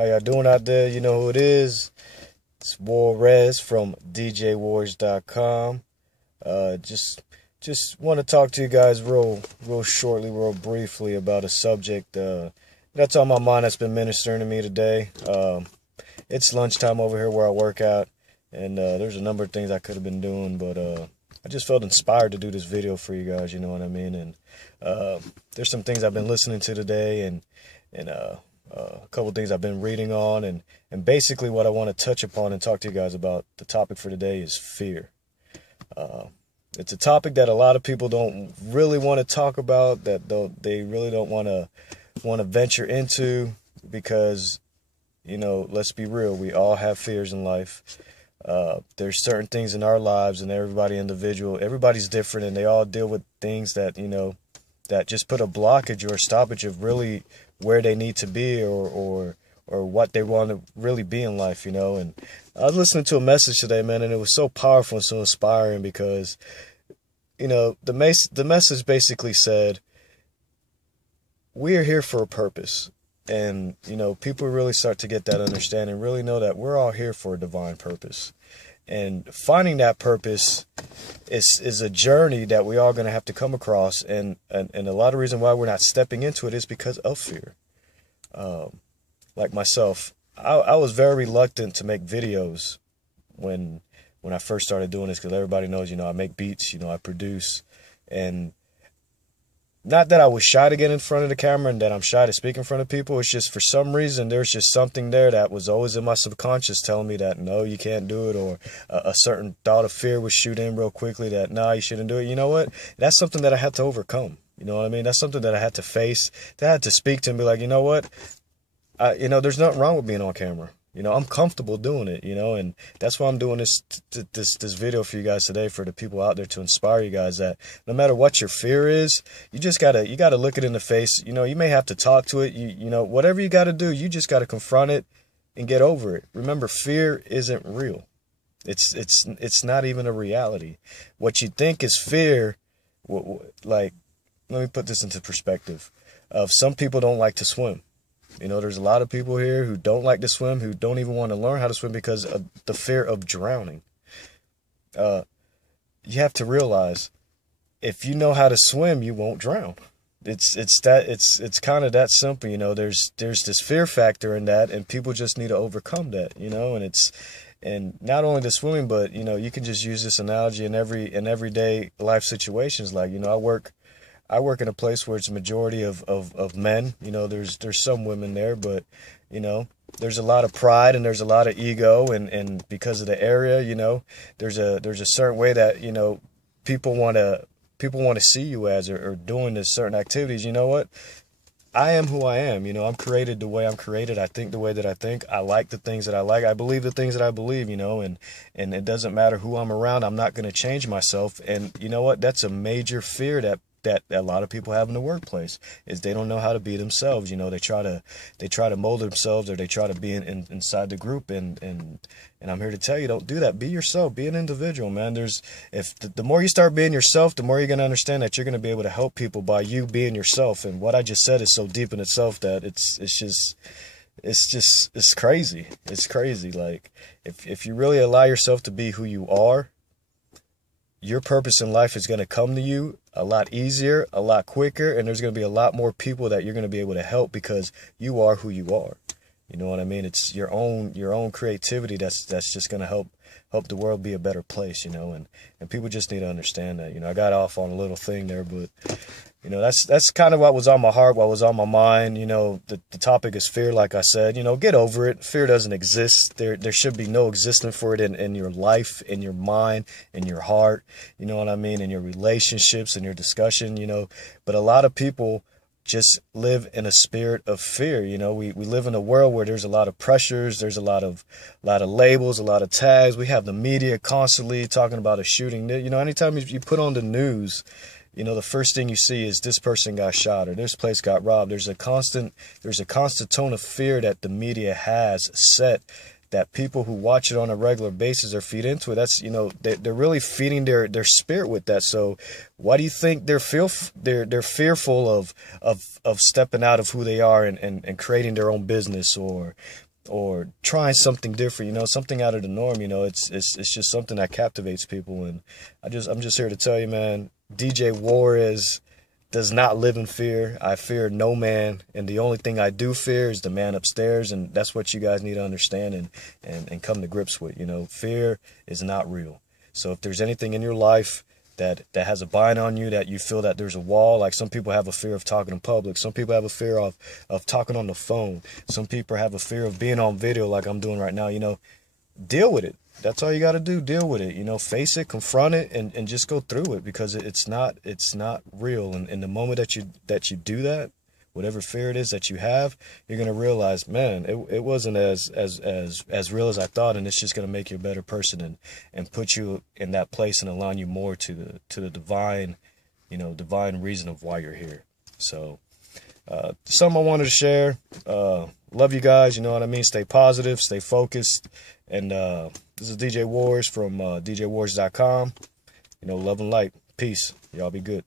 How y'all doing out there? You know who it is. It's Warrez from DJWars.com. Just want to talk to you guys real shortly, real briefly about a subject that's on my mind that's been ministering to me today. It's lunchtime over here where I work out, and there's a number of things I could have been doing, but I just felt inspired to do this video for you guys, you know what I mean? And there's some things I've been listening to today, and a couple things I've been reading on, and basically what I want to touch upon and talk to you guys about, the topic for today is fear. It's a topic that a lot of people don't really want to talk about, they really don't want to venture into, because, you know, let's be real, we all have fears in life. There's certain things in our lives, and everybody's different, and they all deal with things that, you know, that just put a blockage or a stoppage of really where they need to be or what they want to really be in life, you know. And I was listening to a message today, man, and it was so powerful and so inspiring because, you know, the message basically said, we are here for a purpose. And, you know, people really start to get that understanding, really know that we're all here for a divine purpose. And finding that purpose is a journey that we all going to have to come across. And a lot of reason why we're not stepping into it is because of fear. Like myself, I was very reluctant to make videos when I first started doing this, because everybody knows, you know, I make beats, you know, I produce. And not that I was shy to get in front of the camera and that I'm shy to speak in front of people. It's just for some reason there's just something there that was always in my subconscious telling me that, no, you can't do it. Or a certain thought of fear would shoot in real quickly that, nah, you shouldn't do it. You know what? That's something that I had to overcome. You know what I mean? That's something that I had to face, that I had to speak to and be like, you know what? You know, there's nothing wrong with being on camera. You know, I'm comfortable doing it, you know, and that's why I'm doing this video for you guys today, for the people out there, to inspire you guys that no matter what your fear is, you gotta look it in the face. You know, you may have to talk to it. You know, whatever you gotta do, you just gotta confront it and get over it. Remember, fear isn't real. It's not even a reality. What you think is fear, like, let me put this into perspective. Some people don't like to swim. You know, there's a lot of people here who don't like to swim, who don't even want to learn how to swim because of the fear of drowning. You have to realize, if you know how to swim, you won't drown. It's kind of that simple, you know. There's this fear factor in that, and people just need to overcome that, you know. And not only the swimming, but, you know, you can just use this analogy in everyday life situations. Like, you know, I work in a place where it's a majority of men. You know, there's some women there, but, you know, there's a lot of pride and there's a lot of ego, and because of the area, you know, there's a certain way that, you know, people want to see you as, or doing this certain activities. You know what? I am who I am. You know, I'm created the way I'm created. I think the way that I think. I like the things that I like. I believe the things that I believe, you know, and it doesn't matter who I'm around. I'm not going to change myself. And you know what? That's a major fear that a lot of people have in the workplace, is they don't know how to be themselves. You know, they try to mold themselves, or they try to be inside the group, and I'm here to tell you, don't do that. Be yourself. Be an individual, man. If the more you start being yourself, the more you're going to understand that you're going to be able to help people by you being yourself. And what I just said is so deep in itself that it's crazy. It's crazy. Like, if you really allow yourself to be who you are, your purpose in life is going to come to you a lot easier, a lot quicker, and there's going to be a lot more people that you're going to be able to help because you are who you are. You know what I mean? It's your own creativity that's just going to help the world be a better place, you know, and people just need to understand that. You know, I got off on a little thing there, but, you know, that's kind of what was on my heart, what was on my mind. You know, the topic is fear, like I said. You know, get over it. Fear doesn't exist. There should be no existence for it in your life, in your mind, in your heart, you know what I mean, in your relationships, in your discussion, you know. But a lot of people just live in a spirit of fear. You know, we live in a world where there's a lot of pressures, there's a lot of labels, a lot of tags. We have the media constantly talking about a shooting. You know, anytime you put on the news, you know, the first thing you see is this person got shot or this place got robbed. There's a constant tone of fear that the media has set, that people who watch it on a regular basis or feed into it. That's, you know, they're really feeding their spirit with that. So why do you think they're fearful of stepping out of who they are and creating their own business, or or trying something different, you know, something out of the norm. You know, it's just something that captivates people. And I'm just here to tell you, man, DJ Juarez does not live in fear. I fear no man, and the only thing I do fear is the man upstairs, and that's what you guys need to understand and come to grips with. You know, fear is not real. So if there's anything in your life that has a bind on you, that you feel that there's a wall, like some people have a fear of talking in public, some people have a fear of talking on the phone, some people have a fear of being on video like I'm doing right now, you know, deal with it. That's all you got to do. Deal with it. You know, face it, confront it, and just go through it, because it's not real. And in the moment that you do that, whatever fear it is that you have, you're gonna realize, man, it wasn't as real as I thought, and it's just gonna make you a better person and put you in that place and align you more to the divine, you know, divine reason of why you're here. So something I wanted to share. Love you guys. You know what I mean. Stay positive. Stay focused. And this is DJ Wars from DJWars.com. You know, love and light. Peace. Y'all be good.